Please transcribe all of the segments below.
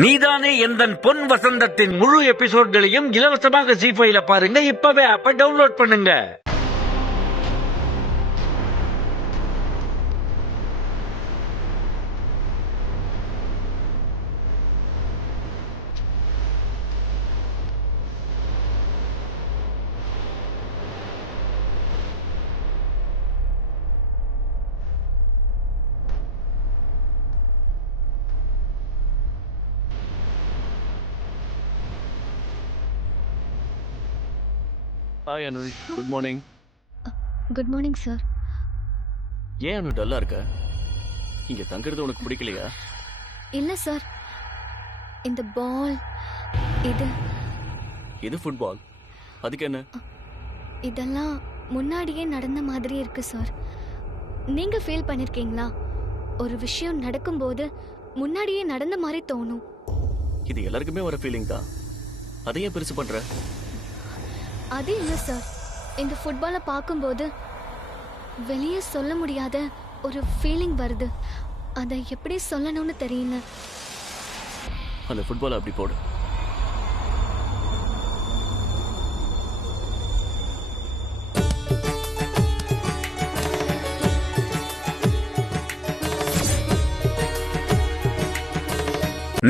நீதானே எந்தன் பொன் வசந்தத்தின் முழு எபிசோட்களையும் இலவசமாக ஜீ5ல பாருங்க. இப்பவே ஆப்ப டவுன்லோட் பண்ணுங்க. Hi Anu, good morning. Good morning sir. ஏன் அனு டல்லா இருக்க? இங்க தங்குறது உனக்கு பிடிக்கலையா? இல்லை சார், இந்த பால் இது ஃபுட்பால், அதுக்கு என்ன? இதெல்லாம் முன்னாடியே நடந்த மாதிரி இருக்கு சார். நீங்க ஃபீல் பண்ணிருக்கீங்களா? ஒரு விஷயம் நடக்கும்போது முன்னாடியே நடந்த மாதிரி தோணும். இது எல்லாருக்குமே வர ஃபீலிங் தான். அதை ஏன் பெருசு பண்ற? அது இல்லை சார், இந்த ஃபுட்பாலை பார்க்கும்போது வெளியே சொல்ல முடியாத ஒரு ஃபீலிங் வருது. அதை எப்படி சொல்லணும்னு தெரியல. அந்த ஃபுட்பாலை அப்படி போடு.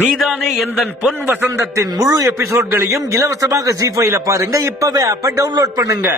நீதானே எந்தன் பொன் வசந்தத்தின் முழு எபிசோட்களையும் இலவசமாக ஜீ5ல பாருங்க. இப்பவே ஆப்ப டவுன்லோட் பண்ணுங்க.